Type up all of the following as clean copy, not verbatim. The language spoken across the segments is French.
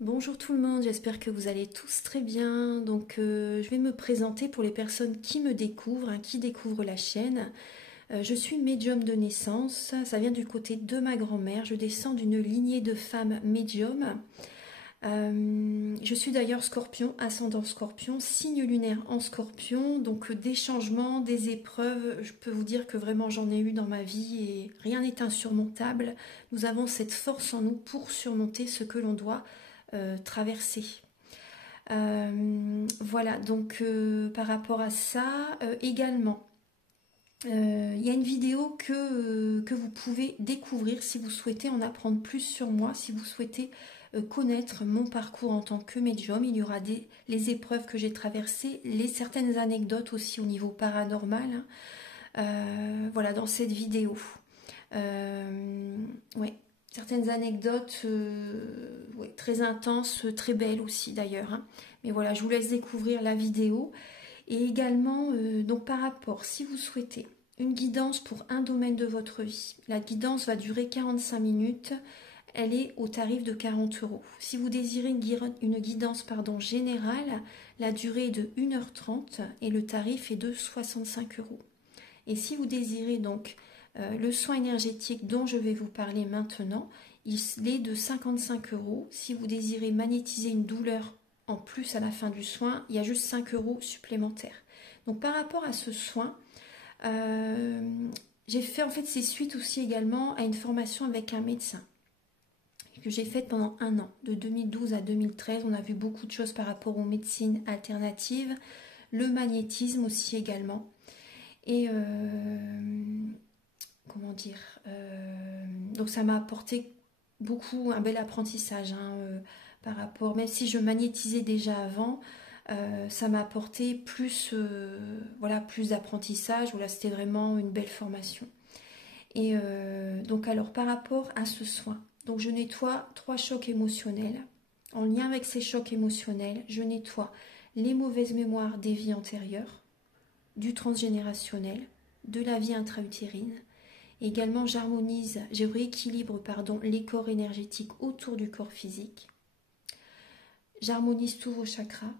Bonjour tout le monde, j'espère que vous allez tous très bien. Je vais me présenter pour les personnes qui me découvrent, qui découvrent la chaîne. Je suis médium de naissance, ça vient du côté de ma grand-mère. Je descends d'une lignée de femmes médiums. Je suis d'ailleurs scorpion, ascendant scorpion, signe lunaire en scorpion. Donc des changements, des épreuves, je peux vous dire que vraiment j'en ai eu dans ma vie et rien n'est insurmontable. Nous avons cette force en nous pour surmonter ce que l'on doit traverser. Voilà, par rapport à ça, également, il y a une vidéo que vous pouvez découvrir si vous souhaitez en apprendre plus sur moi, si vous souhaitez connaître mon parcours en tant que médium. Il y aura les épreuves que j'ai traversées, certaines anecdotes aussi au niveau paranormal, voilà, dans cette vidéo. Ouais. Certaines anecdotes ouais, très intenses, très belles aussi d'ailleurs. Mais voilà, je vous laisse découvrir la vidéo. Et également, donc par rapport, si vous souhaitez une guidance pour un domaine de votre vie, la guidance va durer 45 minutes. Elle est au tarif de 40 €. Si vous désirez une guidance générale, la durée est de 1h30 et le tarif est de 65 €. Et si vous désirez donc le soin énergétique dont je vais vous parler maintenant, il est de 55 €. Si vous désirez magnétiser une douleur en plus à la fin du soin, il y a juste 5 € supplémentaires. Donc par rapport à ce soin, j'ai fait en fait c'est suite aussi également à une formation avec un médecin que j'ai faite pendant un an, de 2012 à 2013. On a vu beaucoup de choses par rapport aux médecines alternatives, le magnétisme aussi également. Et comment dire, donc ça m'a apporté beaucoup, un bel apprentissage par rapport, même si je magnétisais déjà avant, ça m'a apporté plus, voilà, plus d'apprentissage. Voilà, c'était vraiment une belle formation. Et donc alors par rapport à ce soin, donc je nettoie 3 chocs émotionnels. En lien avec ces chocs émotionnels, je nettoie les mauvaises mémoires des vies antérieures, du transgénérationnel, de la vie intra-utérine. Également, je rééquilibre les corps énergétiques autour du corps physique. J'harmonise tous vos chakras.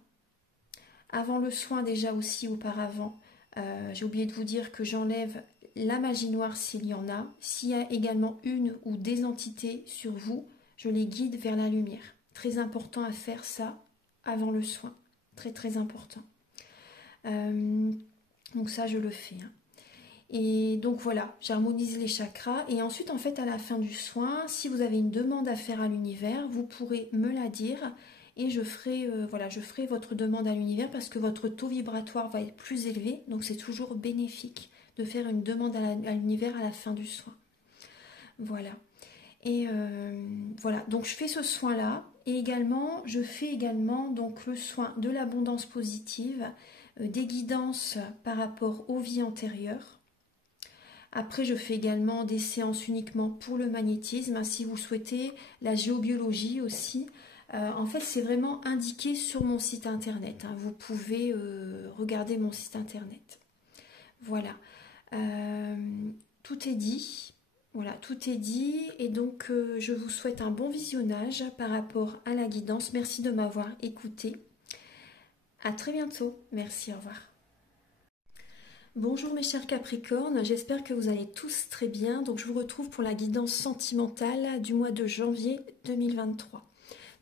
Avant le soin, déjà aussi auparavant, j'ai oublié de vous dire que j'enlève la magie noire s'il y en a. S'il y a également une ou des entités sur vous, je les guide vers la lumière. Très important à faire ça avant le soin. Très très important. Donc ça, je le fais. Et donc voilà, j'harmonise les chakras. Et ensuite, en fait, à la fin du soin, si vous avez une demande à faire à l'univers, vous pourrez me la dire. Et je ferai votre demande à l'univers parce que votre taux vibratoire va être plus élevé. Donc c'est toujours bénéfique de faire une demande à l'univers à la fin du soin. Voilà. Et voilà, donc je fais ce soin-là. Et également, je fais également donc le soin de l'abondance positive, des guidances par rapport aux vies antérieures. Après, je fais également des séances uniquement pour le magnétisme, si vous souhaitez, la géobiologie aussi. En fait, c'est vraiment indiqué sur mon site internet. Vous pouvez regarder mon site internet. Voilà. Tout est dit. Voilà, tout est dit. Et donc, je vous souhaite un bon visionnage par rapport à la guidance. Merci de m'avoir écouté. À très bientôt. Merci, au revoir. Bonjour mes chers Capricornes, j'espère que vous allez tous très bien. Donc je vous retrouve pour la guidance sentimentale du mois de janvier 2023.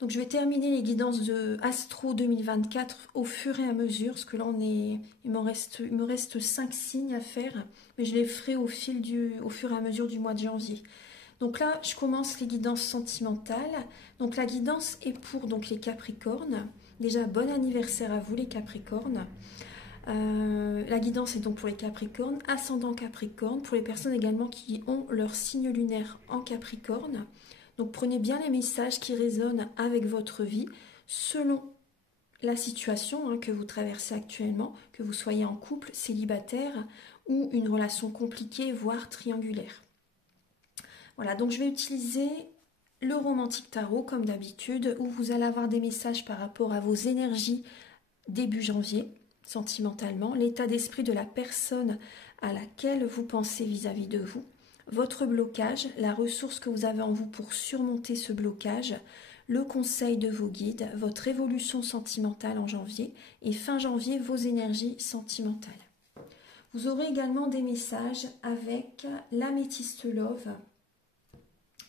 Donc je vais terminer les guidances de Astro 2024 au fur et à mesure, parce que là il me reste 5 signes à faire, mais je les ferai au fur et à mesure du mois de janvier. Donc là, je commence les guidances sentimentales. Donc la guidance est pour donc, les Capricornes. Déjà, bon anniversaire à vous les Capricornes. La guidance est donc pour les Capricornes, ascendant Capricorne, pour les personnes également qui ont leur signe lunaire en Capricorne. Donc prenez bien les messages qui résonnent avec votre vie selon la situation que vous traversez actuellement, que vous soyez en couple, célibataire ou une relation compliquée, voire triangulaire. Voilà, donc je vais utiliser le romantique tarot comme d'habitude, où vous allez avoir des messages par rapport à vos énergies début janvier, sentimentalement, l'état d'esprit de la personne à laquelle vous pensez vis-à-vis de vous, votre blocage, la ressource que vous avez en vous pour surmonter ce blocage, le conseil de vos guides, votre évolution sentimentale en janvier et fin janvier, vos énergies sentimentales. Vous aurez également des messages avec l'améthyste love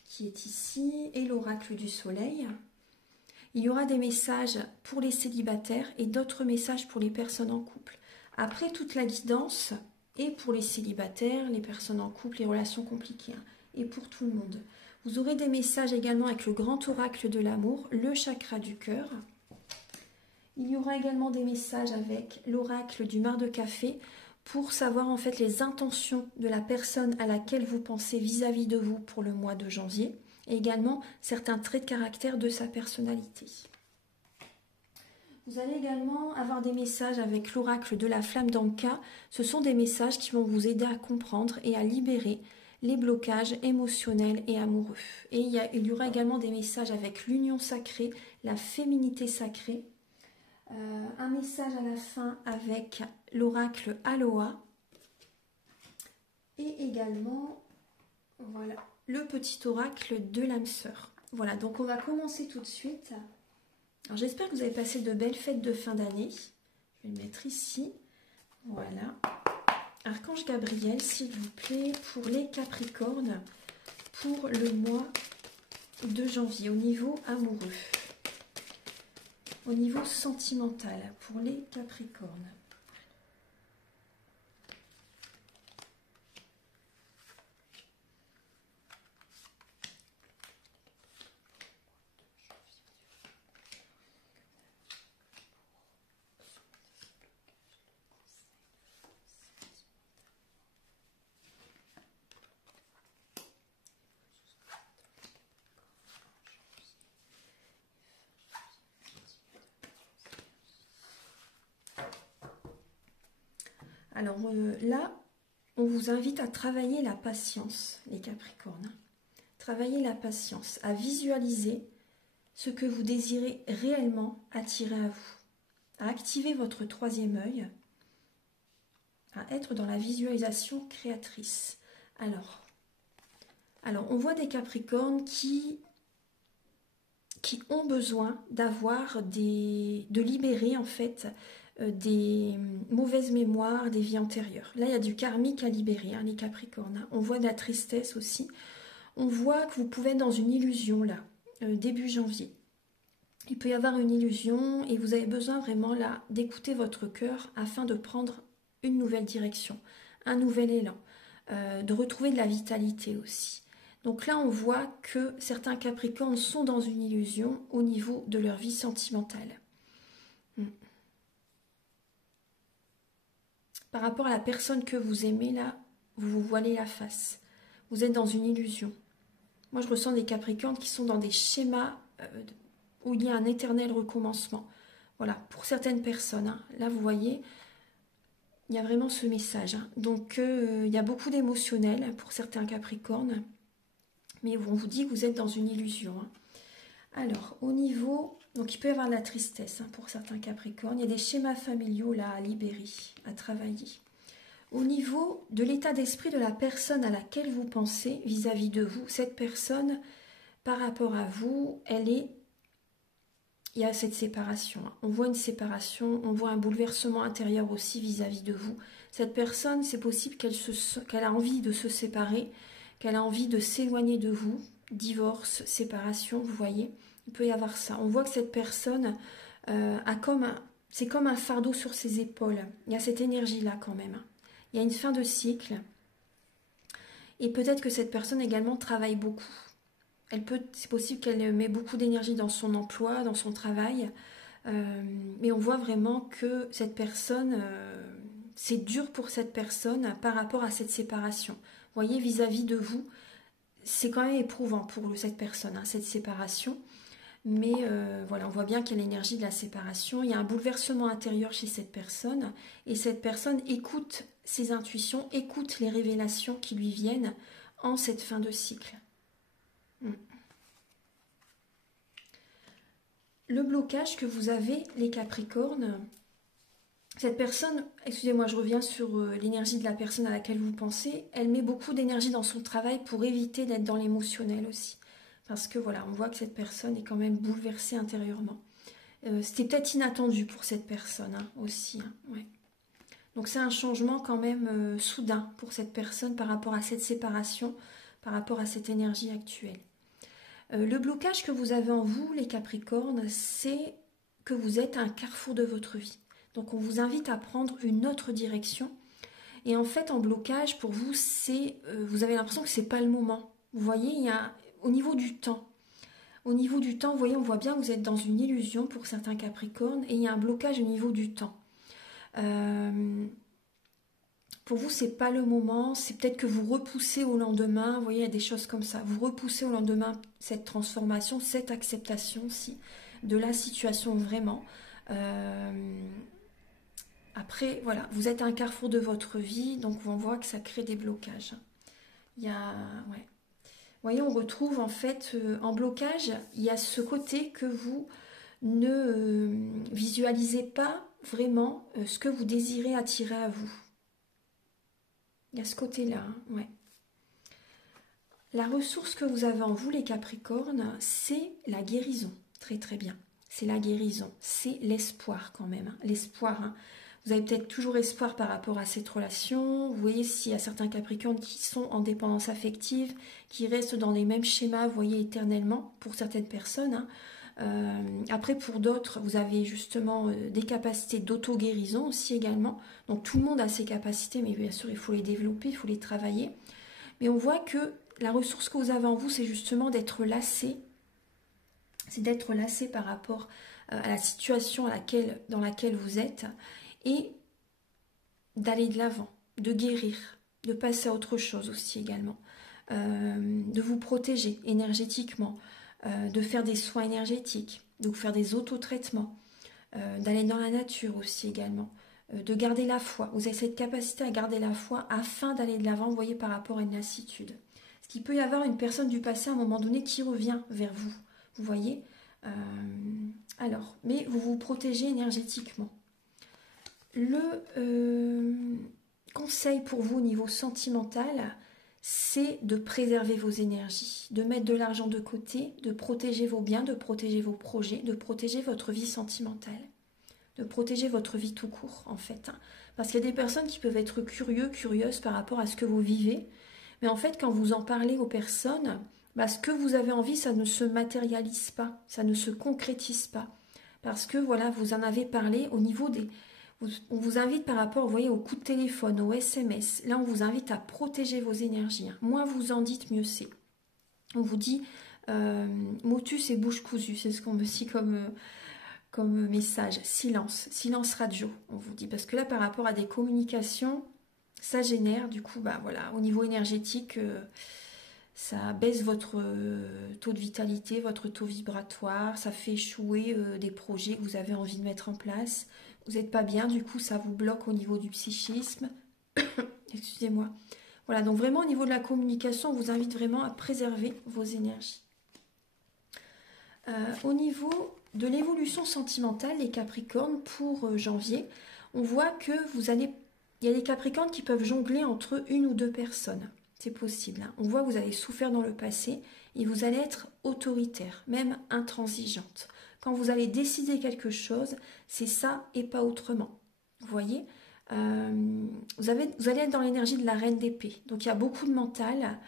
qui est ici et l'oracle du soleil. Il y aura des messages pour les célibataires et d'autres messages pour les personnes en couple. Après, toute la guidance est pour les célibataires, les personnes en couple, les relations compliquées, hein, et pour tout le monde. Vous aurez des messages également avec le grand oracle de l'amour, le chakra du cœur. Il y aura également des messages avec l'oracle du mar de café pour savoir en fait les intentions de la personne à laquelle vous pensez vis-à-vis de vous pour le mois de janvier. Et également certains traits de caractère de sa personnalité. Vous allez également avoir des messages avec l'oracle de la flamme d'Anka. Ce sont des messages qui vont vous aider à comprendre et à libérer les blocages émotionnels et amoureux. Et il y aura également des messages avec l'union sacrée, la féminité sacrée. Un message à la fin avec l'oracle Aloha. Et également, voilà, le petit oracle de l'âme sœur. Voilà, donc on va commencer tout de suite. Alors j'espère que vous avez passé de belles fêtes de fin d'année. Je vais le mettre ici. Voilà. Archange Gabriel, s'il vous plaît, pour les Capricornes, pour le mois de janvier, au niveau amoureux, au niveau sentimental, pour les Capricornes. Alors là, on vous invite à travailler la patience, les Capricornes. Travailler la patience, à visualiser ce que vous désirez réellement attirer à vous, à activer votre troisième œil, à être dans la visualisation créatrice. Alors on voit des Capricornes qui ont besoin de libérer en fait des mauvaises mémoires des vies antérieures. Là, il y a du karmique à libérer, hein, les Capricornes. Hein. On voit de la tristesse aussi. On voit que vous pouvez être dans une illusion, là, début janvier. Il peut y avoir une illusion et vous avez besoin vraiment, là, d'écouter votre cœur afin de prendre une nouvelle direction, un nouvel élan, de retrouver de la vitalité aussi. Donc là, on voit que certains Capricornes sont dans une illusion au niveau de leur vie sentimentale. Par rapport à la personne que vous aimez, là, vous vous voilez la face. Vous êtes dans une illusion. Moi, je ressens des Capricornes qui sont dans des schémas où il y a un éternel recommencement. Voilà, pour certaines personnes. Hein. Là, vous voyez, il y a vraiment ce message. Hein. Donc, il y a beaucoup d'émotionnel pour certains Capricornes. Mais on vous dit que vous êtes dans une illusion. Hein. Alors, au niveau... Donc, il peut y avoir de la tristesse, hein, pour certains Capricornes. Il y a des schémas familiaux là à libérer, à travailler. Au niveau de l'état d'esprit de la personne à laquelle vous pensez vis-à-vis de vous, cette personne, par rapport à vous, il y a cette séparation. Hein. On voit une séparation, on voit un bouleversement intérieur aussi vis-à-vis de vous. Cette personne, c'est possible qu'elle a envie de se séparer, qu'elle a envie de s'éloigner de vous. Divorce, séparation, vous voyez. Il peut y avoir ça. On voit que cette personne c'est comme un fardeau sur ses épaules. Il y a cette énergie-là quand même. Il y a une fin de cycle. Et peut-être que cette personne également travaille beaucoup. C'est possible qu'elle met beaucoup d'énergie dans son emploi, dans son travail. Mais on voit vraiment que cette personne, c'est dur pour cette personne par rapport à cette séparation. Vous voyez, vis-à-vis de vous, c'est quand même éprouvant pour cette personne, hein, cette séparation. Mais voilà, on voit bien qu'il y a l'énergie de la séparation. Il y a un bouleversement intérieur chez cette personne. Et cette personne écoute ses intuitions, écoute les révélations qui lui viennent en cette fin de cycle. Le blocage que vous avez, les Capricornes, cette personne, excusez-moi, je reviens sur l'énergie de la personne à laquelle vous pensez, elle met beaucoup d'énergie dans son travail pour éviter d'être dans l'émotionnel aussi. Parce que voilà, on voit que cette personne est quand même bouleversée intérieurement. C'était peut-être inattendu pour cette personne hein, aussi. Hein, ouais. Donc c'est un changement quand même soudain pour cette personne par rapport à cette séparation, par rapport à cette énergie actuelle. Le blocage que vous avez en vous, les Capricornes, c'est que vous êtes à un carrefour de votre vie. Donc on vous invite à prendre une autre direction. Et en fait, en blocage, pour vous, vous avez l'impression que ce n'est pas le moment. Vous voyez, il y a au niveau du temps. Au niveau du temps, vous voyez, on voit bien que vous êtes dans une illusion pour certains Capricornes et il y a un blocage au niveau du temps. Pour vous, c'est pas le moment, c'est peut-être que vous repoussez au lendemain, vous voyez, il y a des choses comme ça. Vous repoussez au lendemain cette transformation, cette acceptation aussi de la situation vraiment. Après, voilà, vous êtes à un carrefour de votre vie, donc on voit que ça crée des blocages. Il y a, ouais. Vous voyez, on retrouve en fait, en blocage, il y a ce côté que vous ne visualisez pas vraiment ce que vous désirez attirer à vous. Il y a ce côté-là, hein, ouais. La ressource que vous avez en vous, les Capricornes, c'est la guérison. Très très bien. C'est la guérison. C'est l'espoir quand même. Hein. L'espoir. Hein. Vous avez peut-être toujours espoir par rapport à cette relation. Vous voyez, s'il y a certains Capricornes qui sont en dépendance affective, qui restent dans les mêmes schémas, vous voyez, éternellement, pour certaines personnes. Hein. Après, pour d'autres, vous avez justement des capacités d'auto-guérison aussi également. Donc tout le monde a ses capacités, mais bien sûr, il faut les développer, il faut les travailler. Mais on voit que la ressource que vous avez en vous, c'est justement d'être lassé. C'est d'être lassé par rapport à la situation dans laquelle vous êtes et d'aller de l'avant, de guérir, de passer à autre chose aussi également, de vous protéger énergétiquement, de faire des soins énergétiques, de vous faire des autotraitements, d'aller dans la nature aussi également, de garder la foi. Vous avez cette capacité à garder la foi afin d'aller de l'avant, vous voyez, par rapport à une lassitude. Parce qu'il peut y avoir une personne du passé à un moment donné qui revient vers vous, vous voyez. Alors, mais vous vous protégez énergétiquement. Le conseil pour vous au niveau sentimental, c'est de préserver vos énergies, de mettre de l'argent de côté, de protéger vos biens, de protéger vos projets, de protéger votre vie sentimentale, de protéger votre vie tout court en fait. Parce qu'il y a des personnes qui peuvent être curieuses par rapport à ce que vous vivez, mais en fait quand vous en parlez aux personnes, ce que vous avez envie, ça ne se matérialise pas, ça ne se concrétise pas. Parce que voilà, vous en avez parlé au niveau des... On vous invite par rapport, vous voyez, au coup de téléphone, au SMS. Là, on vous invite à protéger vos énergies. Moins vous en dites, mieux c'est. On vous dit motus et bouche cousue. C'est ce qu'on me dit comme message. Silence. Silence radio, on vous dit. Parce que là, par rapport à des communications, ça génère, du coup, voilà, au niveau énergétique, ça baisse votre taux de vitalité, votre taux vibratoire. Ça fait échouer des projets que vous avez envie de mettre en place. Vous n'êtes pas bien, du coup ça vous bloque au niveau du psychisme. Excusez-moi. Voilà, donc vraiment au niveau de la communication, on vous invite vraiment à préserver vos énergies. Au niveau de l'évolution sentimentale, les Capricornes, pour janvier, on voit que il y a des Capricornes qui peuvent jongler entre une ou deux personnes. C'est possible. Hein. On voit que vous avez souffert dans le passé et vous allez être autoritaire, même intransigeante. Quand vous allez décider quelque chose, c'est ça et pas autrement. Vous voyez, vous allez être dans l'énergie de la reine d'épée. Donc il y a beaucoup de mental.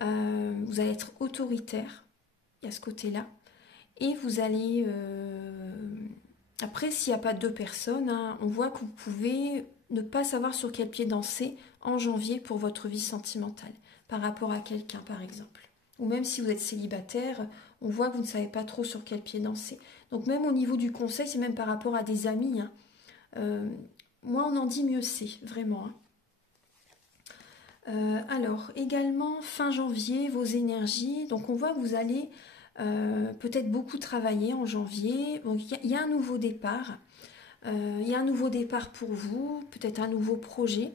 Vous allez être autoritaire. Il y a ce côté-là. Et vous allez... Après, s'il n'y a pas deux personnes, hein, on voit que vous pouvez ne pas savoir sur quel pied danser en janvier pour votre vie sentimentale, par rapport à quelqu'un, par exemple. Ou même si vous êtes célibataire, on voit que vous ne savez pas trop sur quel pied danser. Donc même au niveau du conseil, c'est même par rapport à des amis. Hein. Moins on en dit, mieux c'est, vraiment. Hein. Alors, également, fin janvier, vos énergies. Donc on voit que vous allez peut-être beaucoup travailler en janvier. Donc il y a un nouveau départ. Il y a un nouveau départ pour vous, peut-être un nouveau projet.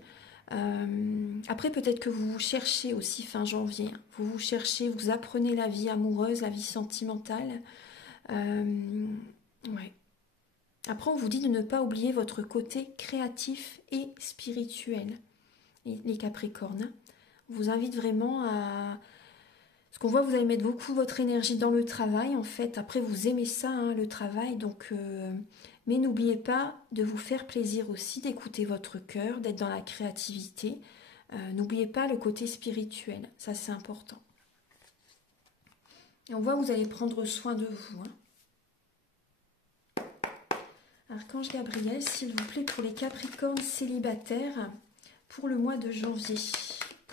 Après, peut-être que vous cherchez aussi fin janvier. Vous cherchez, vous apprenez la vie amoureuse, la vie sentimentale. Ouais. Après, on vous dit de ne pas oublier votre côté créatif et spirituel, les Capricornes. On vous invite vraiment à... qu'on voit que vous allez mettre beaucoup votre énergie dans le travail, en fait. Après, vous aimez ça, hein, le travail, donc... mais n'oubliez pas de vous faire plaisir aussi, d'écouter votre cœur, d'être dans la créativité. N'oubliez pas le côté spirituel, ça c'est important. Et on voit que vous allez prendre soin de vous. Hein. Archange Gabriel, s'il vous plaît, pour les Capricornes célibataires, pour le mois de janvier.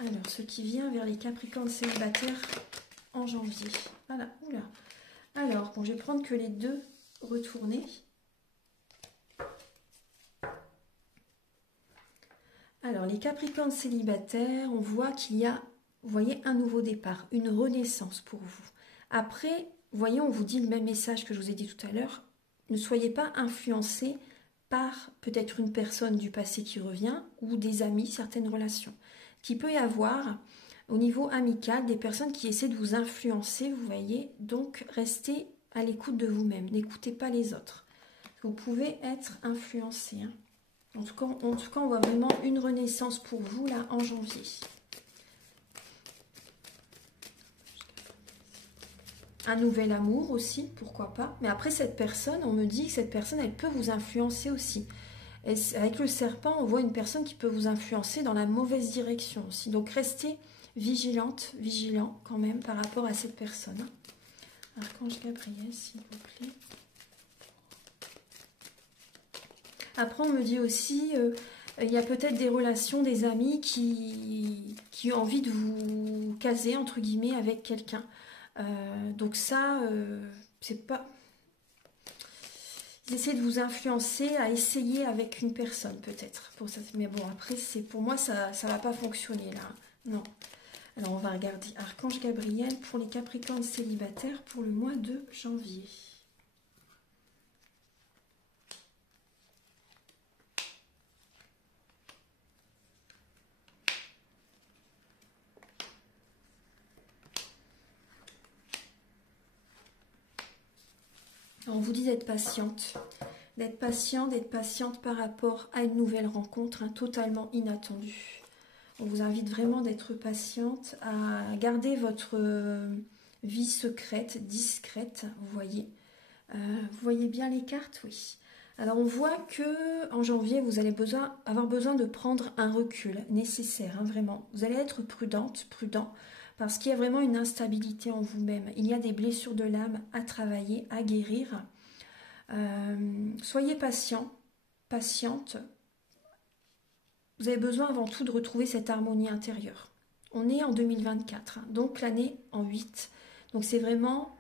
Alors, ce qui vient vers les Capricornes célibataires en janvier. Voilà, oula. Alors, bon, je vais prendre que les deux retournés. Alors, les Capricornes célibataires, on voit qu'il y a, vous voyez, un nouveau départ, une renaissance pour vous. Après, vous voyez, on vous dit le même message que je vous ai dit tout à l'heure. Ne soyez pas influencés par peut-être une personne du passé qui revient ou des amis, certaines relations. Qu'il peut y avoir au niveau amical des personnes qui essaient de vous influencer, vous voyez. Donc, restez à l'écoute de vous-même. N'écoutez pas les autres. Vous pouvez être influencé. Hein. En tout cas, on voit vraiment une renaissance pour vous, là, en janvier. Un nouvel amour aussi, pourquoi pas. Mais après, cette personne, on me dit que cette personne, elle peut vous influencer aussi. Et avec le serpent, on voit une personne qui peut vous influencer dans la mauvaise direction aussi. Donc, restez vigilante, vigilant quand même par rapport à cette personne. Archange Gabriel, s'il vous plaît. Après, on me dit aussi, il y a peut-être des relations, des amis qui ont envie de vous caser, entre guillemets, avec quelqu'un. Donc ça, c'est pas... Ils essaient de vous influencer à essayer avec une personne, peut-être. Mais bon, après, pour moi, ça ne va pas fonctionner, là. Non. Alors, on va regarder Archange Gabriel pour les Capricornes célibataires pour le mois de janvier. Alors, on vous dit d'être patiente. D'être patiente par rapport à une nouvelle rencontre, hein, totalement inattendue. On vous invite vraiment d'être patiente, à garder votre vie secrète, discrète, vous voyez. Vous voyez bien les cartes, oui. Alors on voit que en janvier, vous allez avoir besoin de prendre un recul nécessaire, hein, vraiment. Vous allez être prudent, parce qu'il y a vraiment une instabilité en vous-même. Il y a des blessures de l'âme à travailler, à guérir. Soyez patient, patiente. Vous avez besoin avant tout de retrouver cette harmonie intérieure. On est en 2024, hein, donc l'année en 8. Donc c'est vraiment,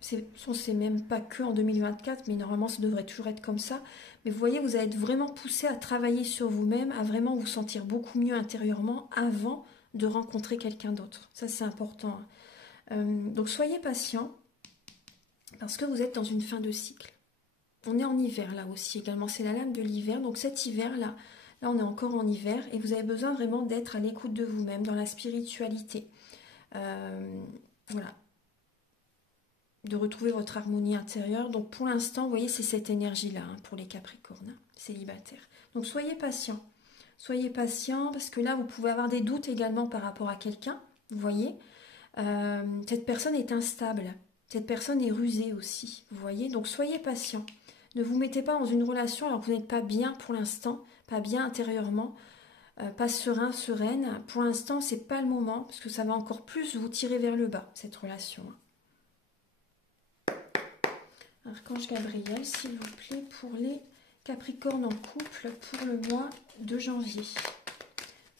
c'est même pas que en 2024, mais normalement ça devrait toujours être comme ça. Mais vous voyez, vous allez être vraiment poussé à travailler sur vous-même, à vraiment vous sentir beaucoup mieux intérieurement avant de rencontrer quelqu'un d'autre. Ça c'est important. Donc soyez patient, parce que vous êtes dans une fin de cycle. On est en hiver là aussi également, c'est la lame de l'hiver. Donc cet hiver-là, là on est encore en hiver et vous avez besoin vraiment d'être à l'écoute de vous-même, dans la spiritualité. Voilà. De retrouver votre harmonie intérieure. Donc pour l'instant, vous voyez, c'est cette énergie-là hein, pour les Capricornes célibataires. Donc soyez patients. Soyez patients parce que là, vous pouvez avoir des doutes également par rapport à quelqu'un. Vous voyez, cette personne est instable. Cette personne est rusée aussi. Vous voyez, donc soyez patients. Ne vous mettez pas dans une relation alors que vous n'êtes pas bien pour l'instant, pas bien intérieurement, pas serein, sereine. Pour l'instant, c'est pas le moment parce que ça va encore plus vous tirer vers le bas, cette relation. Archange Gabriel, s'il vous plaît, pour les Capricornes en couple pour le mois de janvier.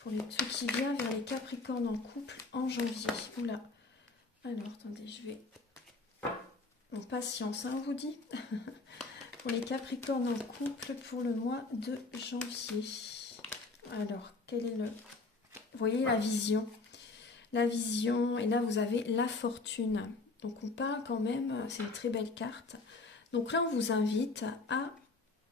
Pour ceux qui viennent vers les Capricornes en couple en janvier. Oula. Alors, attendez, je vais... Bon, patience, hein, on vous dit. Pour les Capricornes en couple pour le mois de janvier. Alors, quel est le... Vous voyez la vision. La vision, et là vous avez la fortune. Donc on parle quand même, c'est une très belle carte. Donc là on vous invite à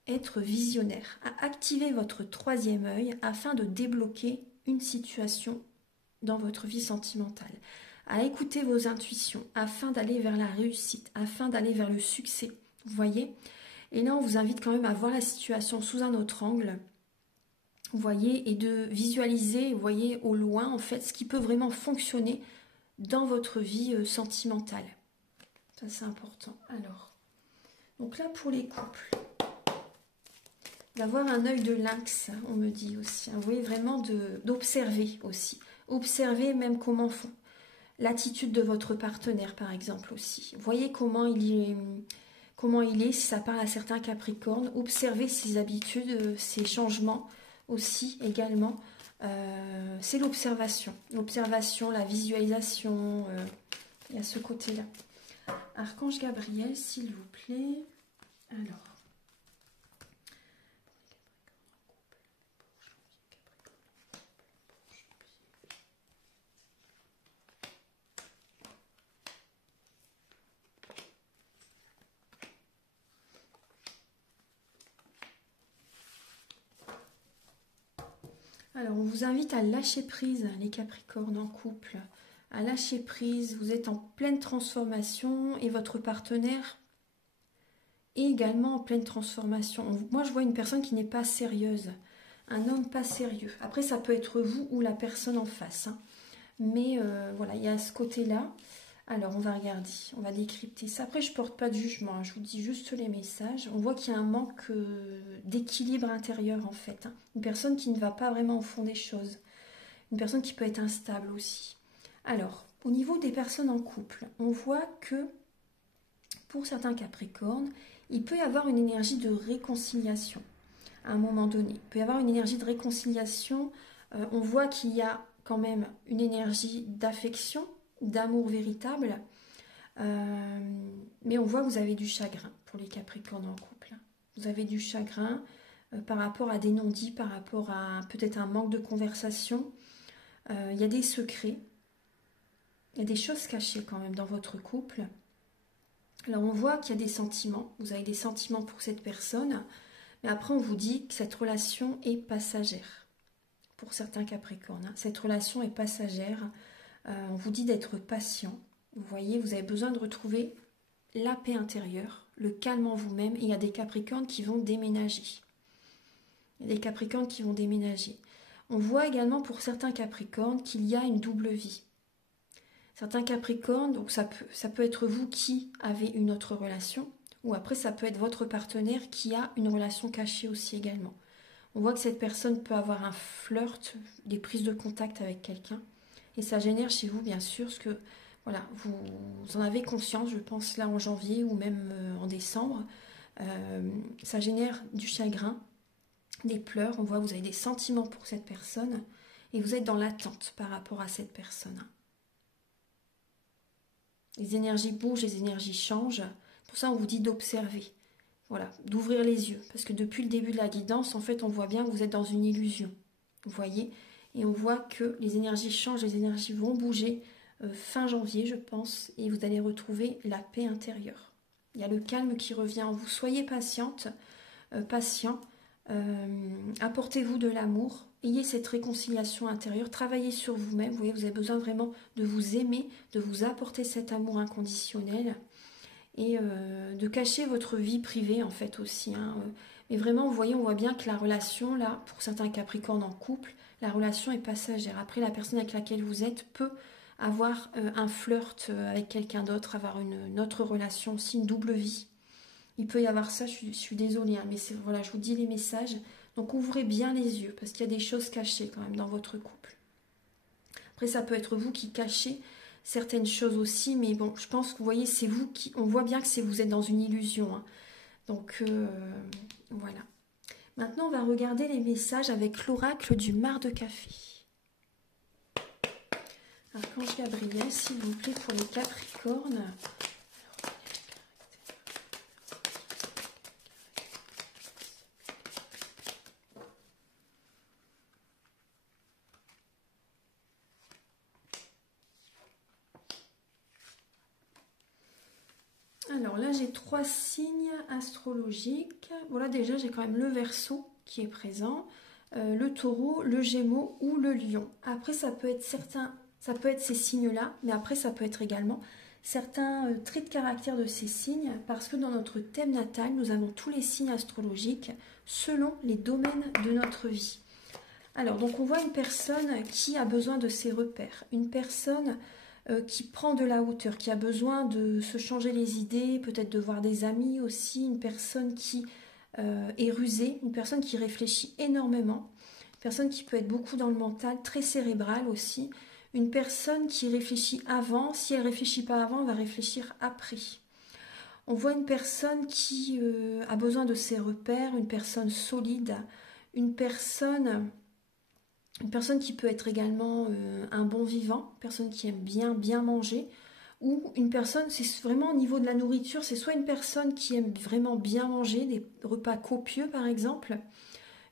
être visionnaire, à activer votre troisième œil afin de débloquer une situation dans votre vie sentimentale. À écouter vos intuitions afin d'aller vers la réussite, afin d'aller vers le succès. Vous voyez ? Et là, on vous invite quand même à voir la situation sous un autre angle, vous voyez, et de visualiser, vous voyez, au loin, en fait, ce qui peut vraiment fonctionner dans votre vie sentimentale. Ça, c'est important. Alors, donc là, pour les couples, d'avoir un œil de lynx, on me dit aussi. Vous voyez, vraiment d'observer aussi. Observer même comment font. L'attitude de votre partenaire, par exemple, aussi. Voyez comment il est, si ça parle à certains Capricornes. Observez ses habitudes, ses changements aussi, également. C'est l'observation. L'observation, la visualisation, il y a ce côté-là. Archange Gabriel, s'il vous plaît. Alors. Alors, on vous invite à lâcher prise, les Capricornes en couple, à lâcher prise. Vous êtes en pleine transformation et votre partenaire est également en pleine transformation. Moi, je vois une personne qui n'est pas sérieuse, un homme pas sérieux. Après, ça peut être vous ou la personne en face, hein. Mais voilà, il y a ce côté-là. Alors, on va regarder, on va décrypter ça. Après, je ne porte pas de jugement, hein, je vous dis juste les messages. On voit qu'il y a un manque d'équilibre intérieur, en fait, hein. Une personne qui ne va pas vraiment au fond des choses. Une personne qui peut être instable aussi. Alors, au niveau des personnes en couple, on voit que, pour certains Capricornes, il peut y avoir une énergie de réconciliation à un moment donné. Il peut y avoir une énergie de réconciliation. On voit qu'il y a quand même une énergie d'affection, d'amour véritable, mais on voit que vous avez du chagrin pour les Capricornes en couple. Vous avez du chagrin par rapport à des non-dits, par rapport à peut-être un manque de conversation. Il y a des secrets, il y a des choses cachées quand même dans votre couple. Alors on voit qu'il y a des sentiments, vous avez des sentiments pour cette personne, mais après on vous dit que cette relation est passagère. Pour certains Capricornes, hein. Cette relation est passagère. On vous dit d'être patient. Vous voyez, vous avez besoin de retrouver la paix intérieure, le calme en vous-même. Et il y a des Capricornes qui vont déménager. Il y a des Capricornes qui vont déménager. On voit également pour certains Capricornes qu'il y a une double vie. Certains Capricornes, donc ça peut être vous qui avez une autre relation, ou après ça peut être votre partenaire qui a une relation cachée aussi également. On voit que cette personne peut avoir un flirt, des prises de contact avec quelqu'un. Et ça génère chez vous, bien sûr, ce que voilà, vous en avez conscience, je pense, là en janvier ou même en décembre. Ça génère du chagrin, des pleurs. On voit que vous avez des sentiments pour cette personne et vous êtes dans l'attente par rapport à cette personne. Les énergies bougent, les énergies changent. Pour ça, on vous dit d'observer. Voilà, d'ouvrir les yeux. Parce que depuis le début de la guidance, en fait, on voit bien que vous êtes dans une illusion. Vous voyez ? Et on voit que les énergies changent, les énergies vont bouger fin janvier, je pense. Et vous allez retrouver la paix intérieure. Il y a le calme qui revient en vous. Soyez patiente, patient. Apportez-vous de l'amour. Ayez cette réconciliation intérieure. Travaillez sur vous-même. Vous voyez, vous avez besoin vraiment de vous aimer, de vous apporter cet amour inconditionnel. Et de cacher votre vie privée en fait aussi, hein. Mais vraiment, vous voyez, on voit bien que la relation, là, pour certains Capricornes en couple, la relation est passagère. Après, la personne avec laquelle vous êtes peut avoir un flirt avec quelqu'un d'autre, avoir une autre relation aussi, une double vie. Il peut y avoir ça, je suis désolée, hein, mais voilà, je vous dis les messages. Donc ouvrez bien les yeux, parce qu'il y a des choses cachées quand même dans votre couple. Après, ça peut être vous qui cachez certaines choses aussi, mais bon, je pense que vous voyez, c'est vous qui... On voit bien que vous êtes dans une illusion, hein. Donc, voilà. Maintenant, on va regarder les messages avec l'oracle du mar de café. Archange Gabriel, s'il vous plaît, pour les Capricornes. Alors là, j'ai 3 signes astrologiques. Voilà, déjà, j'ai quand même le Verseau qui est présent, le Taureau, le Gémeaux ou le Lion. Après, ça peut être ces signes-là, mais après, ça peut être également certains traits de caractère de ces signes, parce que dans notre thème natal, nous avons tous les signes astrologiques selon les domaines de notre vie. Alors, donc, on voit une personne qui a besoin de ses repères, une personne qui prend de la hauteur, qui a besoin de se changer les idées, peut-être de voir des amis aussi, une personne qui est rusée, une personne qui réfléchit énormément, une personne qui peut être beaucoup dans le mental, très cérébrale aussi, une personne qui réfléchit avant, si elle ne réfléchit pas avant, elle va réfléchir après. On voit une personne qui a besoin de ses repères, une personne solide, une personne qui peut être également un bon vivant, une personne qui aime bien manger, ou une personne, c'est vraiment au niveau de la nourriture, c'est soit une personne qui aime vraiment bien manger, des repas copieux par exemple, une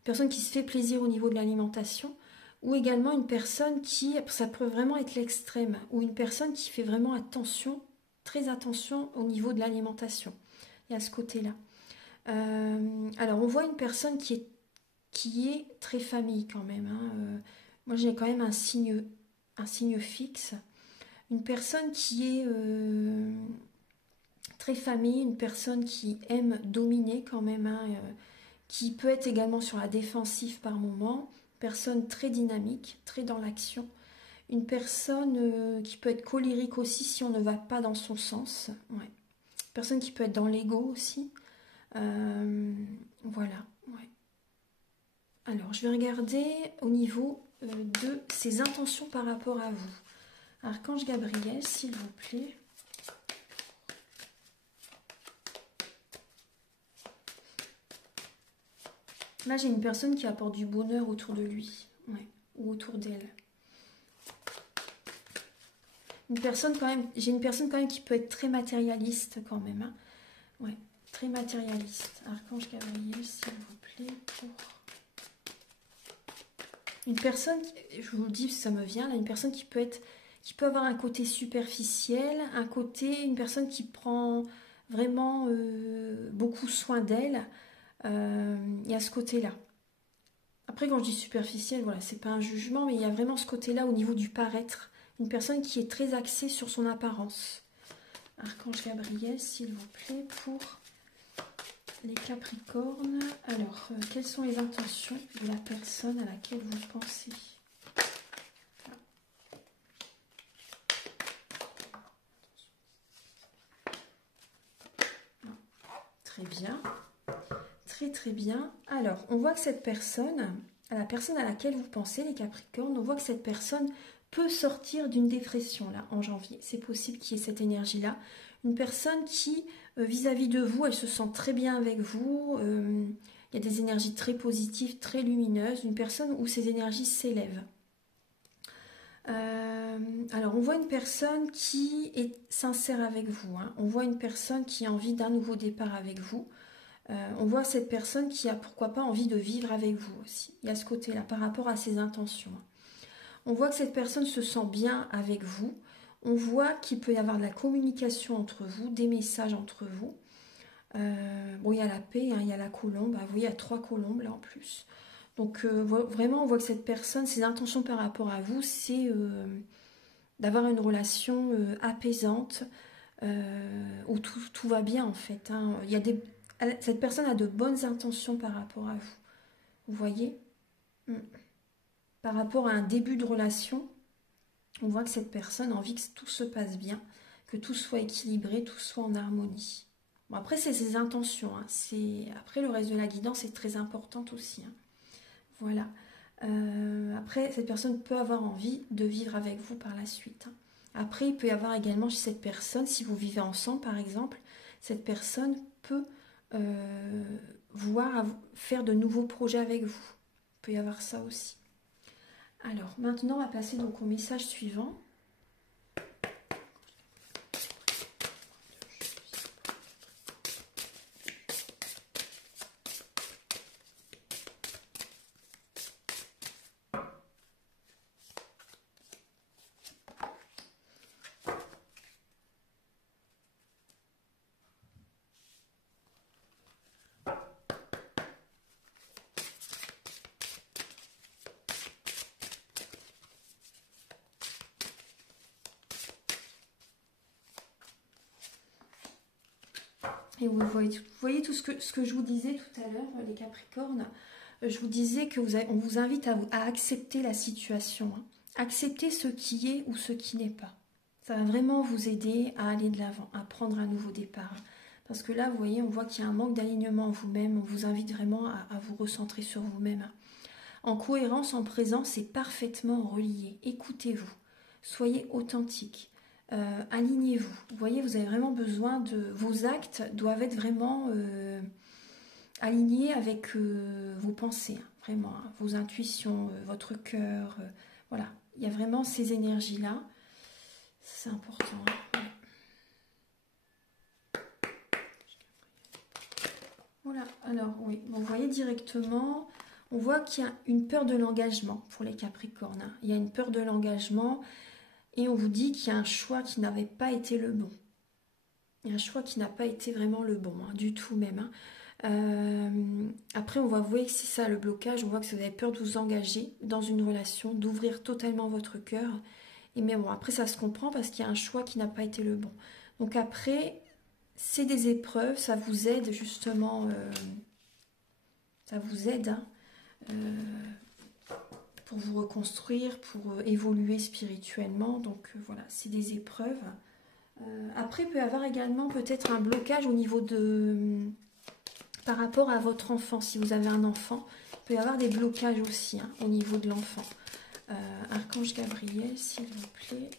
personne qui se fait plaisir au niveau de l'alimentation, ou également une personne qui, ça peut vraiment être l'extrême, ou une personne qui fait vraiment attention, très attention au niveau de l'alimentation. Il y a ce côté-là. Alors on voit une personne qui est très famille quand même. Moi j'ai quand même un signe fixe. Une personne qui est très famille, une personne qui aime dominer quand même, qui peut être également sur la défensive par moment, une personne très dynamique, très dans l'action, une personne qui peut être colérique aussi si on ne va pas dans son sens, ouais. Une personne qui peut être dans l'ego aussi, voilà, ouais. Alors je vais regarder au niveau de ses intentions par rapport à vous. Archange Gabriel, s'il vous plaît. Là, j'ai une personne qui apporte du bonheur autour de lui, ouais, ou autour d'elle. Une personne quand même, j'ai une personne quand même qui peut être très matérialiste quand même, hein. Ouais, très matérialiste. Archange Gabriel, s'il vous plaît, pour une personne, je vous le dis, ça me vient là, une personne qui peut avoir un côté superficiel, une personne qui prend vraiment beaucoup soin d'elle. Il y a ce côté-là. Après, quand je dis superficiel, voilà, c'est pas un jugement, mais il y a vraiment ce côté-là au niveau du paraître. Une personne qui est très axée sur son apparence. Archange Gabriel, s'il vous plaît, pour les Capricornes. Alors, quelles sont les intentions de la personne à laquelle vous pensez? Très bien. Très bien. Alors, on voit que cette personne, la personne à laquelle vous pensez, les Capricornes, on voit que cette personne peut sortir d'une dépression là en janvier. C'est possible qu'il y ait cette énergie-là. Une personne qui, vis-à-vis de vous, elle se sent très bien avec vous. Il y a des énergies très positives, très lumineuses. Une personne où ces énergies s'élèvent. Alors, on voit une personne qui est sincère avec vous, hein. On voit une personne qui a envie d'un nouveau départ avec vous. On voit cette personne qui a pourquoi pas envie de vivre avec vous aussi. Il y a ce côté-là par rapport à ses intentions. On voit que cette personne se sent bien avec vous. On voit qu'il peut y avoir de la communication entre vous, des messages entre vous. Bon, il y a la paix, hein, il y a la colombe. Vous voyez, il y a 3 colombes là en plus. Donc vraiment, on voit que cette personne, ses intentions par rapport à vous, c'est d'avoir une relation apaisante, où tout va bien en fait, hein. Cette personne a de bonnes intentions par rapport à vous. Vous voyez? Par rapport à un début de relation, on voit que cette personne a envie que tout se passe bien, que tout soit équilibré, tout soit en harmonie. Bon, après, c'est ses intentions, hein. Après, le reste de la guidance est très importante aussi, hein. Voilà. Après, cette personne peut avoir envie de vivre avec vous par la suite, hein. Après, il peut y avoir également chez cette personne, si vous vivez ensemble par exemple, cette personne peut vouloir faire de nouveaux projets avec vous. Il peut y avoir ça aussi. Alors, maintenant, on va passer donc au message suivant. Et vous voyez tout ce que je vous disais tout à l'heure, les Capricornes. Je vous disais on vous invite à accepter la situation, hein. Accepter ce qui est ou ce qui n'est pas. Ça va vraiment vous aider à aller de l'avant, à prendre un nouveau départ. Parce que là, vous voyez, on voit qu'il y a un manque d'alignement en vous-même. On vous invite vraiment à vous recentrer sur vous-même. En cohérence, en présence, c'est parfaitement relié. Écoutez-vous. Soyez authentique. Alignez-vous. Vous voyez, vous avez vraiment besoin de... Vos actes doivent être vraiment alignés avec vos pensées. Vraiment, hein, vos intuitions, votre cœur. Voilà, il y a vraiment ces énergies-là. C'est important. Hein. Voilà, alors oui, vous voyez directement, on voit qu'il y a une peur de l'engagement pour les Capricornes. Hein. Il y a une peur de l'engagement et on vous dit qu'il y a un choix qui n'avait pas été le bon. Il y a un choix qui n'a pas été vraiment le bon, hein, du tout même. Hein. Après, on va voir que c'est ça le blocage. On voit que vous avez peur de vous engager dans une relation, d'ouvrir totalement votre cœur. Et mais bon, après, ça se comprend parce qu'il y a un choix qui n'a pas été le bon. Donc après... C'est des épreuves, ça vous aide justement, ça vous aide hein, pour vous reconstruire, pour évoluer spirituellement. Donc voilà, c'est des épreuves. Après, il peut y avoir également peut-être un blocage au niveau de... par rapport à votre enfant. Si vous avez un enfant, il peut y avoir des blocages aussi hein, au niveau de l'enfant. Archange Gabriel, s'il vous plaît.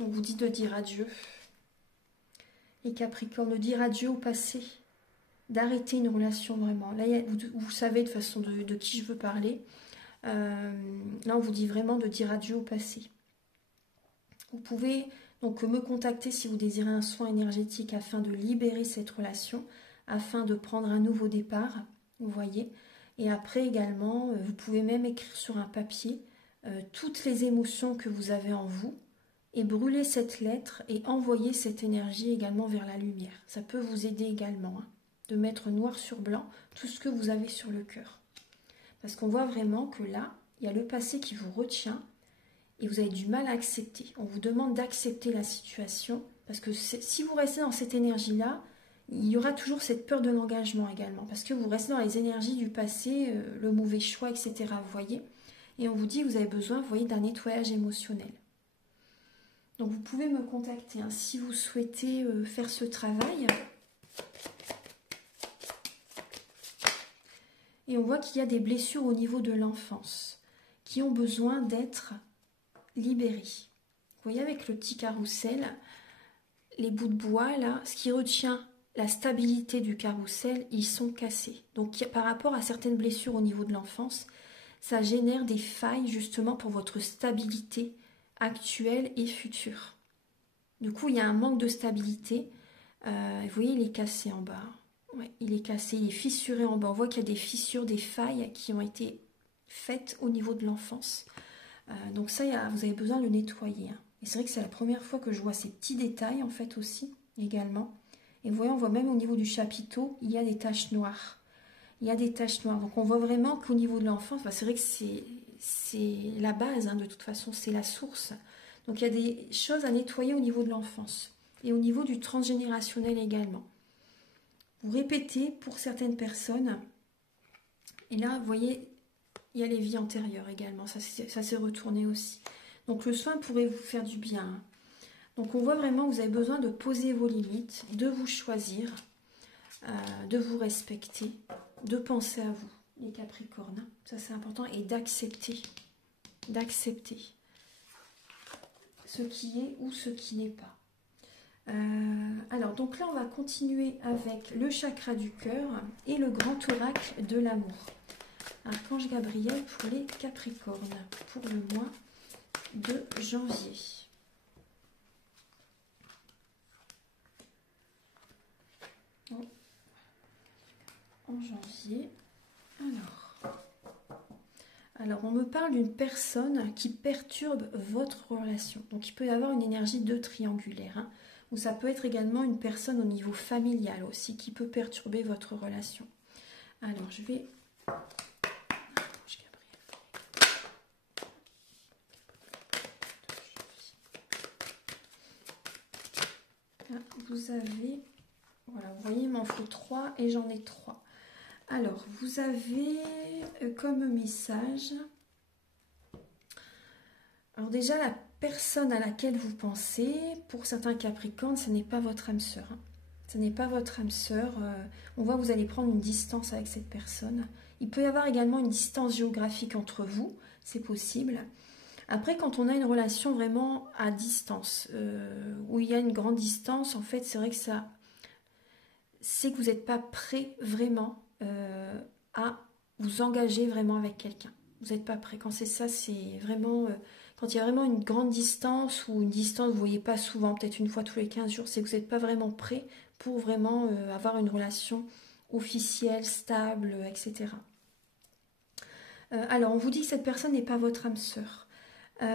On vous dit de dire adieu. Les Capricornes, de dire adieu au passé. D'arrêter une relation vraiment. Là, vous savez de façon de qui je veux parler. Là, on vous dit vraiment de dire adieu au passé. Vous pouvez donc me contacter si vous désirez un soin énergétique afin de libérer cette relation, afin de prendre un nouveau départ, vous voyez. Et après également, vous pouvez même écrire sur un papier toutes les émotions que vous avez en vous et brûler cette lettre et envoyer cette énergie également vers la lumière. Ça peut vous aider également, hein, de mettre noir sur blanc tout ce que vous avez sur le cœur. Parce qu'on voit vraiment que là, il y a le passé qui vous retient et vous avez du mal à accepter. On vous demande d'accepter la situation parce que si vous restez dans cette énergie-là, il y aura toujours cette peur de l'engagement également parce que vous restez dans les énergies du passé, le mauvais choix, etc. Vous voyez. Et on vous dit que vous avez besoin, vous voyez, d'un nettoyage émotionnel. Donc vous pouvez me contacter hein, si vous souhaitez faire ce travail. Et on voit qu'il y a des blessures au niveau de l'enfance qui ont besoin d'être libérées. Vous voyez avec le petit carrousel, les bouts de bois là, ce qui retient la stabilité du carrousel, ils sont cassés. Donc par rapport à certaines blessures au niveau de l'enfance, ça génère des failles justement pour votre stabilité actuelle et future. Du coup, il y a un manque de stabilité. Vous voyez, il est cassé en bas. Ouais, il est cassé, il est fissuré en bas. On voit qu'il y a des fissures, des failles qui ont été faites au niveau de l'enfance. Donc ça, vous avez besoin de le nettoyer. Hein. Et c'est vrai que c'est la première fois que je vois ces petits détails, en fait, aussi, également. Et vous voyez, on voit même au niveau du chapiteau, il y a des taches noires. Il y a des taches noires. Donc on voit vraiment qu'au niveau de l'enfance, c'est vrai que c'est la base, hein, de toute façon, c'est la source. Donc il y a des choses à nettoyer au niveau de l'enfance. Et au niveau du transgénérationnel également. Vous répétez pour certaines personnes. Et là, vous voyez, il y a les vies antérieures également. Ça s'est retourné aussi. Donc le soin pourrait vous faire du bien. Hein. Donc on voit vraiment que vous avez besoin de poser vos limites, de vous choisir, de vous respecter, de penser à vous, les Capricornes. Hein. Ça c'est important. Et d'accepter. D'accepter ce qui est ou ce qui n'est pas. Alors, donc là, on va continuer avec le chakra du cœur et le grand oracle de l'amour. Archange Gabriel pour les Capricornes, pour le mois de janvier. En janvier, alors on me parle d'une personne qui perturbe votre relation. Donc il peut y avoir une énergie de triangulaire. Hein, ou ça peut être également une personne au niveau familial aussi qui peut perturber votre relation. Alors, je vais... Là, vous avez... Voilà, vous voyez, il m'en faut 3 et j'en ai 3. Alors, vous avez comme message... Alors déjà, la personne à laquelle vous pensez, pour certains Capricornes, ce n'est pas votre âme sœur. Hein. Ce n'est pas votre âme sœur. On voit que vous allez prendre une distance avec cette personne. Il peut y avoir également une distance géographique entre vous, c'est possible. Après, quand on a une relation vraiment à distance, où il y a une grande distance, en fait, c'est vrai que ça... C'est que vous n'êtes pas prêt vraiment à vous engager vraiment avec quelqu'un. Vous n'êtes pas prêt. Quand c'est ça, c'est vraiment... quand il y a vraiment une grande distance ou une distance que vous ne voyez pas souvent, peut-être une fois tous les 15 jours, c'est que vous n'êtes pas vraiment prêt pour vraiment avoir une relation officielle, stable, etc. Alors, on vous dit que cette personne n'est pas votre âme sœur. Il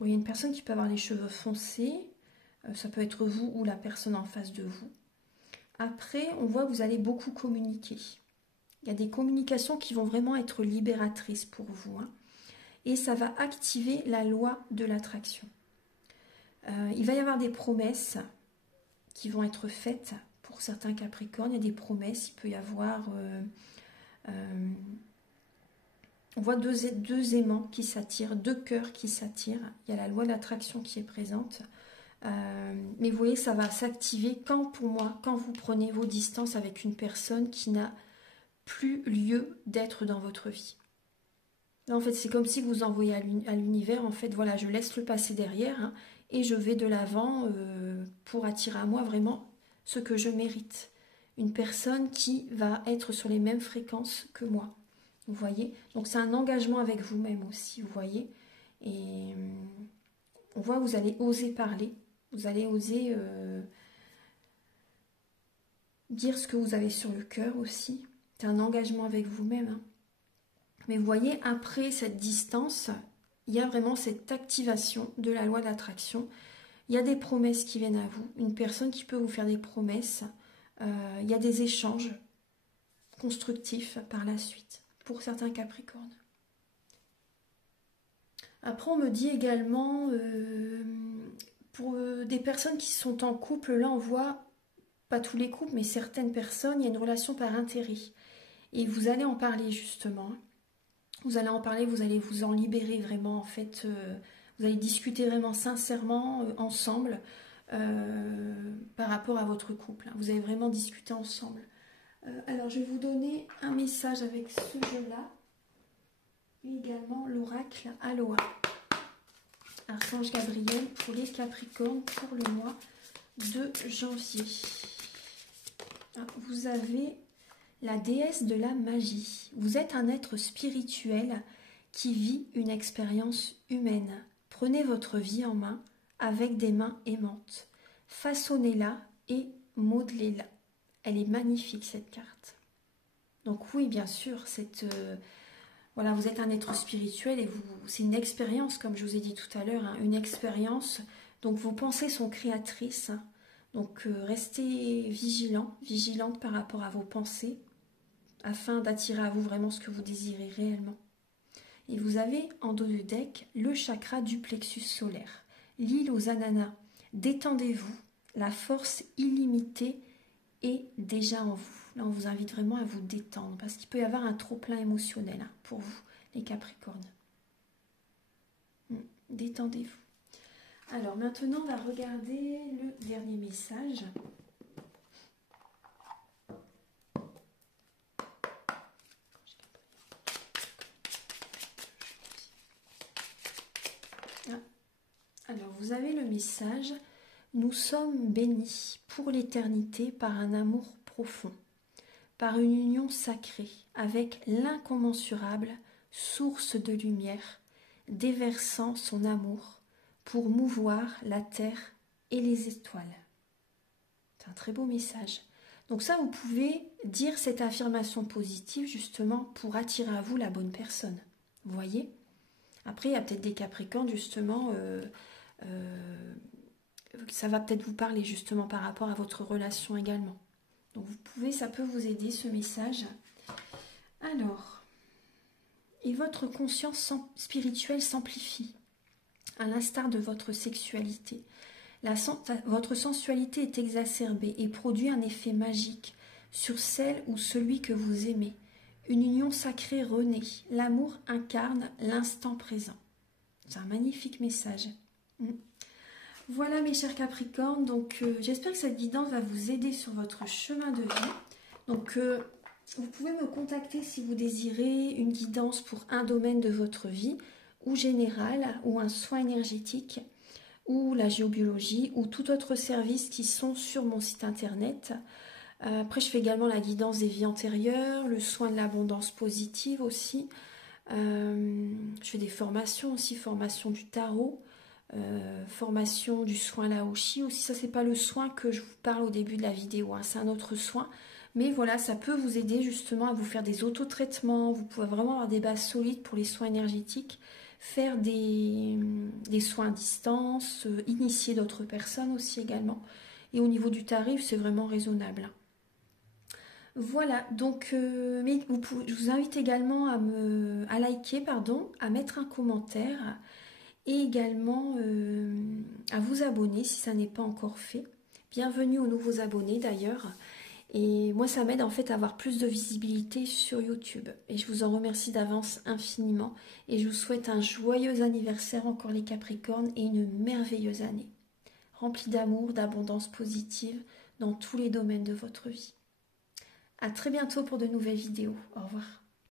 y a une personne qui peut avoir les cheveux foncés. Ça peut être vous ou la personne en face de vous. Après, on voit que vous allez beaucoup communiquer. Il y a des communications qui vont vraiment être libératrices pour vous. Hein. Et ça va activer la loi de l'attraction. Il va y avoir des promesses qui vont être faites pour certains Capricornes. Il y a des promesses, il peut y avoir... on voit deux aimants qui s'attirent, deux cœurs qui s'attirent. Il y a la loi de l'attraction qui est présente. Mais vous voyez, ça va s'activer quand, pour moi, quand vous prenez vos distances avec une personne qui n'a plus lieu d'être dans votre vie. Là, en fait, c'est comme si vous envoyez à l'univers, en fait, voilà, je laisse le passé derrière hein, et je vais de l'avant pour attirer à moi vraiment ce que je mérite. Une personne qui va être sur les mêmes fréquences que moi. Vous voyez? Donc, c'est un engagement avec vous-même aussi, vous voyez? Et on voit que vous allez oser parler. Vous allez oser dire ce que vous avez sur le cœur aussi. C'est un engagement avec vous-même. Hein. Mais vous voyez, après cette distance, il y a vraiment cette activation de la loi d'attraction. Il y a des promesses qui viennent à vous. Une personne qui peut vous faire des promesses. Il y a des échanges constructifs par la suite pour certains Capricornes. Après, on me dit également, pour des personnes qui sont en couple, là on voit, pas tous les couples, mais certaines personnes, il y a une relation par intérêt. Et vous allez en parler justement. Vous allez en parler, vous allez vous en libérer vraiment en fait. Vous allez discuter vraiment sincèrement ensemble par rapport à votre couple. Hein. Vous allez vraiment discuter ensemble. Alors je vais vous donner un message avec ce jeu-là. Et également l'oracle Aloha. Archange Gabriel pour les Capricornes pour le mois de janvier. Vous avez la déesse de la magie. Vous êtes un être spirituel qui vit une expérience humaine. Prenez votre vie en main avec des mains aimantes. Façonnez-la et modelez-la. Elle est magnifique cette carte. Donc oui, bien sûr, voilà, vous êtes un être spirituel et c'est une expérience, comme je vous ai dit tout à l'heure, hein, une expérience. Donc vos pensées sont créatrices. Hein. Donc restez vigilante par rapport à vos pensées, afin d'attirer à vous vraiment ce que vous désirez réellement. Et vous avez en dos du deck le chakra du plexus solaire, l'île aux ananas. Détendez-vous, la force illimitée est déjà en vous. Là, on vous invite vraiment à vous détendre, parce qu'il peut y avoir un trop-plein émotionnel hein, pour vous, les Capricornes. Détendez-vous. Alors maintenant, on va regarder le dernier message. Alors, vous avez le message « Nous sommes bénis pour l'éternité par un amour profond, par une union sacrée avec l'incommensurable source de lumière, déversant son amour pour mouvoir la terre et les étoiles. » C'est un très beau message. Donc ça, vous pouvez dire cette affirmation positive justement pour attirer à vous la bonne personne. Vous voyez ? Après, il y a peut-être des Capricornes justement... ça va peut-être vous parler justement par rapport à votre relation également. Donc vous pouvez, ça peut vous aider ce message. Alors, et votre conscience spirituelle s'amplifie, à l'instar de votre sexualité. Votre sensualité est exacerbée et produit un effet magique sur celle ou celui que vous aimez. Une union sacrée renaît. L'amour incarne l'instant présent. C'est un magnifique message. Voilà mes chers Capricornes, donc j'espère que cette guidance va vous aider sur votre chemin de vie. Donc vous pouvez me contacter si vous désirez une guidance pour un domaine de votre vie, ou général, ou un soin énergétique, ou la géobiologie, ou tout autre service qui sont sur mon site internet. Après, je fais également la guidance des vies antérieures, le soin de l'abondance positive aussi. Je fais des formations aussi, formation du tarot, formation du soin Laoshi aussi. Ça, c'est pas le soin que je vous parle au début de la vidéo, hein, c'est un autre soin. Mais voilà, ça peut vous aider justement à vous faire des autotraitements. Vous pouvez vraiment avoir des bases solides pour les soins énergétiques, faire des soins à distance, initier d'autres personnes aussi également. Et au niveau du tarif, c'est vraiment raisonnable. Voilà, donc je vous invite également à liker, à mettre un commentaire et également à vous abonner si ça n'est pas encore fait. Bienvenue aux nouveaux abonnés d'ailleurs. Et moi, ça m'aide en fait à avoir plus de visibilité sur YouTube. Et je vous en remercie d'avance infiniment. Et je vous souhaite un joyeux anniversaire encore les Capricornes et une merveilleuse année, remplie d'amour, d'abondance positive dans tous les domaines de votre vie. À très bientôt pour de nouvelles vidéos. Au revoir.